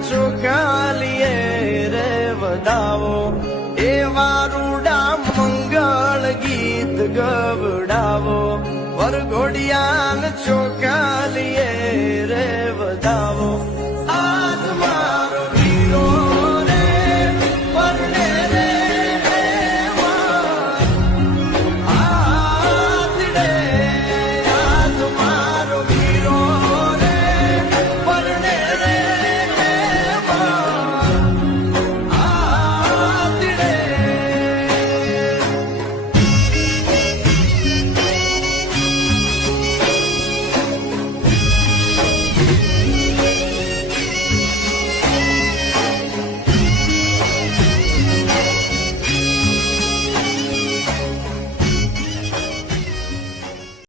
ચોખાલીએ રે વધાવો એવા રૂડા મંગળ ગીત ગવડાવો વરઘોડિયા ચોખાલીએ રે વધાવો